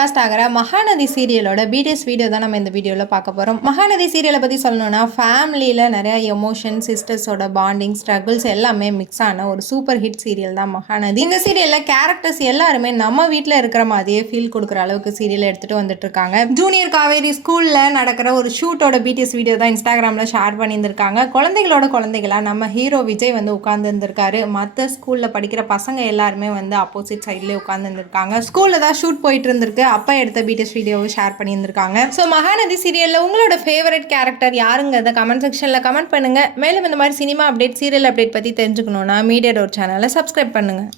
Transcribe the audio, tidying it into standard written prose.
Telecast ஆகிற Mahanadi சீரியலோட BDS video தான் நம்ம இந்த வீடியோவில் பார்க்க போகிறோம். மகாநதி சீரியலை பற்றி சொல்லணும்னா ஃபேமிலியில் நிறைய எமோஷன், சிஸ்டர்ஸோட பாண்டிங், ஸ்ட்ரகிள்ஸ் எல்லாமே மிக்ஸ் ஆன ஒரு சூப்பர் ஹிட் சீரியல் தான் மகாநதி. இந்த சீரியலில் கேரக்டர்ஸ் எல்லாருமே நம்ம வீட்டில் இருக்கிற மாதிரியே ஃபீல் கொடுக்குற அளவுக்கு சீரியல் எடுத்துகிட்டு வந்துட்டு இருக்காங்க. ஜூனியர் காவேரி ஸ்கூலில் நடக்கிற ஒரு ஷூட்டோட பிடிஎஸ் வீடியோ தான் இன்ஸ்டாகிராமில் ஷேர் பண்ணியிருந்திருக்காங்க. குழந்தைகளாக நம்ம ஹீரோ விஜய் வந்து உட்கார்ந்துருக்காரு. மற்ற ஸ்கூலில் படிக்கிற பசங்க எல்லாருமே வந்து ஆப்போசிட் சைட்லேயே உட்காந்துருக்காங்க. ஸ்கூலில் தான் ஷூட் போயிட்டு இருந்திருக்கு. அப்போ எடுத்த பிடிஎஸ் வீடியோவை ஷேர் பண்ணியிருந்திருக்காங்க. ஸோ மகாநதி சீரியலில் உங்களோட ஃபேவரட் கேரக்டர் யாருங்கிறத கமெண்ட் செக்ஷனில் கமெண்ட் பண்ணுங்கள். மேலும் இந்த மாதிரி சினிமா அப்டேட், சீரியல் அப்டேட் பற்றி தெரிஞ்சுக்கணுன்னா மீடியா டோர் சேனலை சப்ஸ்கிரைப் பண்ணுங்கள்.